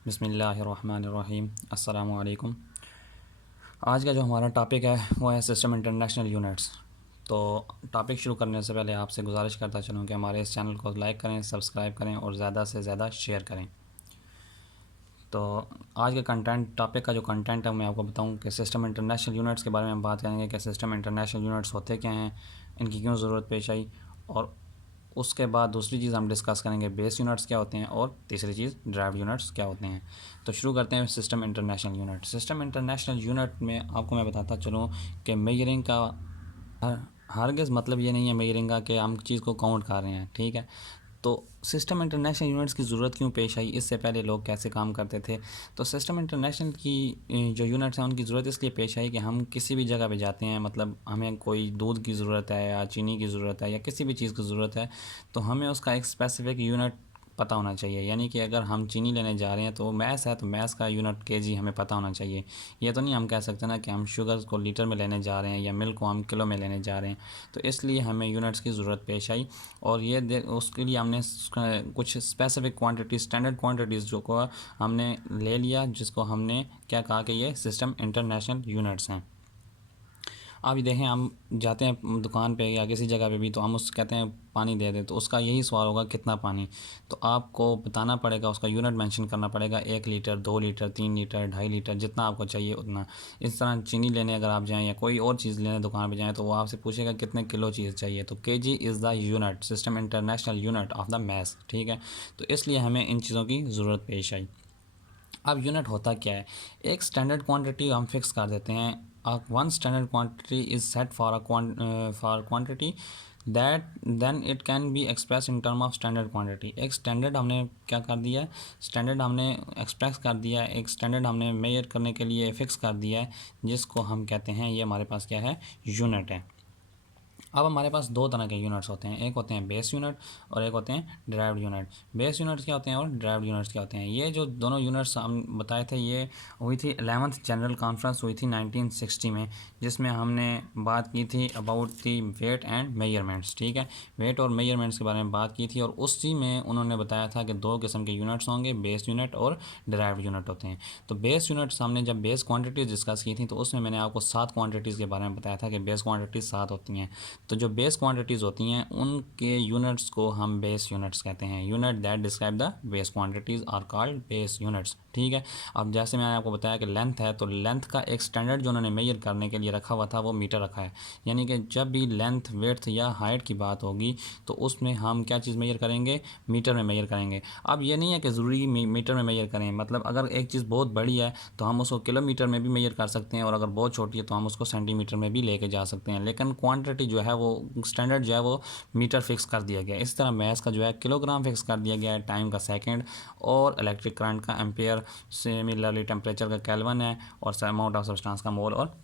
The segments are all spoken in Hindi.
बिस्मिल्लाहिर्रहमानिर्रहीम। अस्सलामु अलैकुम। आज का जो हमारा टॉपिक है वो है सिस्टम इंटरनेशनल यूनिट्स। तो टॉपिक शुरू करने से पहले आपसे गुजारिश करता चलूँ कि हमारे इस चैनल को लाइक करें, सब्सक्राइब करें और ज़्यादा से ज़्यादा शेयर करें। तो आज के टॉपिक का जो कंटेंट है मैं आपको बताऊं कि सिस्टम इंटरनेशनल यूनिट्स के बारे में हम बात करेंगे कि सिस्टम इंटरनेशनल यूनिट्स होते क्या हैं, इनकी क्यों ज़रूरत पेश आई, और उसके बाद दूसरी चीज़ हम डिस्कस करेंगे बेस यूनिट्स क्या होते हैं, और तीसरी चीज़ ड्राइव यूनिट्स क्या होते हैं। तो शुरू करते हैं system international unit. System international unit में आपको मैं बताता चलूँ कि मेजरिंग का हरगिज़ मतलब ये नहीं है मेजरिंग का कि हम चीज़ को काउंट कर रहे हैं, ठीक है। तो सिस्टम इंटरनेशनल यूनिट्स की ज़रूरत क्यों पेश आई, इससे पहले लोग कैसे काम करते थे। तो सिस्टम इंटरनेशनल की जो यूनिट्स हैं उनकी ज़रूरत इसलिए पेश आई कि हम किसी भी जगह पे जाते हैं, मतलब हमें कोई दूध की ज़रूरत है या चीनी की ज़रूरत है या किसी भी चीज़ की ज़रूरत है, तो हमें उसका एक स्पेसिफिक यूनिट पता होना चाहिए। यानी कि अगर हम चीनी लेने जा रहे हैं तो मैस है तो मैस का यूनिट केजी हमें पता होना चाहिए। ये तो नहीं हम कह सकते ना कि हम शुगर को लीटर में लेने जा रहे हैं या मिल्क को हम किलो में लेने जा रहे हैं। तो इसलिए हमें यूनिट्स की ज़रूरत पेश आई और उसके लिए हमने कुछ स्पेसिफिक क्वांटिटी, स्टैंडर्ड क्वांटिटीज़ जो को हमने ले लिया, जिसको हमने क्या कहा कि ये सिस्टम इंटरनेशनल यूनिट्स हैं। आप ये देखें, हम जाते हैं दुकान पे या किसी जगह पे भी तो हम उस कहते हैं पानी दे दें, तो उसका यही सवाल होगा कितना पानी। तो आपको बताना पड़ेगा, उसका यूनिट मेंशन करना पड़ेगा, 1 लीटर, 2 लीटर, 3 लीटर, 2.5 लीटर, जितना आपको चाहिए उतना। इस तरह चीनी लेने अगर आप जाएँ या कोई और चीज़ लेने दुकान पर जाएँ तो वो आपसे पूछेगा कितने किलो चीज़ चाहिए। तो KG is the unit, system international unit of the mass, ठीक है। तो इसलिए हमें इन चीज़ों की ज़रूरत पेश आई। अब यूनिट होता क्या है, एक स्टैंडर्ड क्वांटिटी हम फिक्स कर देते हैं। One standard quantity is set for quantity that then it can be express in term of standard quantity. एक स्टैंडर्ड हमने क्या कर दिया है, स्टैंडर्ड हमने एक्सप्रेस कर दिया है, एक स्टैंडर्ड हमने मेजर करने के लिए फिक्स कर दिया है, जिसको हम कहते हैं, ये हमारे पास क्या है, यूनिट है। अब हमारे पास दो तरह के यूनिट्स होते हैं, एक होते हैं बेस यूनिट और एक होते हैं ड्राइव्ड यूनिट। बेस यूनिट्स क्या होते हैं और ड्राइव्ड यूनिट्स क्या होते हैं। ये जो दोनों यूनिट्स हम बताए थे ये हुई थी 11th जनरल कॉन्फ्रेंस हुई थी 1960 में, जिसमें हमने बात की थी about the weight and measurements, ठीक है। वेट और मेजरमेंट्स के बारे में बात की थी और उसी में उन्होंने बताया था कि दो किस्म के यूनिट्स होंगे, बेस यूनिट और ड्राइव्ड यूनिट होते हैं। तो बेस यूनिट्स हमने जब बेस क्वान्टिटीज़ डिस्कस की थी तो उसमें मैंने आपको 7 क्वान्टिटीज़ के बारे में बताया था कि बेस क्वान्टिटीज़ 7 होती हैं। तो जो बेस क्वांटिटीज़ होती हैं उनके यूनिट्स को हम बेस यूनिट्स कहते हैं। Unit that describe the base quantities are called base units, ठीक है। अब जैसे मैंने आपको बताया कि लेंथ है, तो लेंथ का एक स्टैंडर्ड जो उन्होंने मेजर करने के लिए रखा हुआ था वो मीटर रखा है। यानी कि जब भी लेंथ, विड्थ या हाइट की बात होगी तो उसमें हम क्या चीज़ मेजर करेंगे, मीटर में मेजर करेंगे। अब ये नहीं है कि ज़रूरी मीटर में मेजर करें, मतलब अगर एक चीज़ बहुत बड़ी है तो हम उसको किलोमीटर में भी मेजर कर सकते हैं और अगर बहुत छोटी है तो हम उसको सेंटीमीटर में भी लेके जा सकते हैं। लेकिन क्वांटिटी जो है वो स्टैंडर्ड जो है वो मीटर फिक्स कर दिया गया है। इस तरह मैथ्स का जो है किलोग्राम फिक्स कर दिया गया है, टाइम का सेकंड, और इलेक्ट्रिक करंट का एम्पेयर, सिमिलरली टेम्परेचर का केल्विन है, और अमाउंट ऑफ सब्सटेंस का मोल, और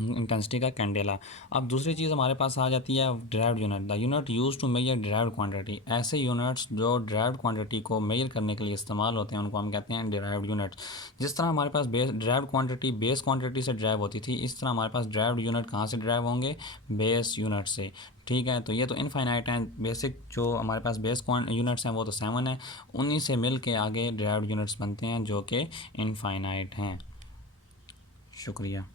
इंटेंसिटी का कैंडेला। अब दूसरी चीज़ हमारे पास आ जाती है derived unit, the unit use to measure derived quantity. ऐसे यूनिट्स जो ड्राइव्ड क्वांटिटी को मेजर करने के लिए इस्तेमाल होते हैं उनको हम कहते हैं ड्राइव्ड यूनिट। जिस तरह हमारे पास ड्राइव्ड क्वांटिटी बेस क्वांटिटी से ड्राइव होती थी, इस तरह हमारे पास ड्राइव्ड यूनिट कहाँ से ड्राइव होंगे, बेस यूनिट से, ठीक है। तो ये तो इनफाइनाइट हैं, बेसिक जो हमारे पास बेस यूनिट्स हैं वो तो 7 है, उन्हीं से मिल के आगे ड्राइव्ड यूनिट्स बनते हैं जो कि इनफाइनाइट हैं। शुक्रिया।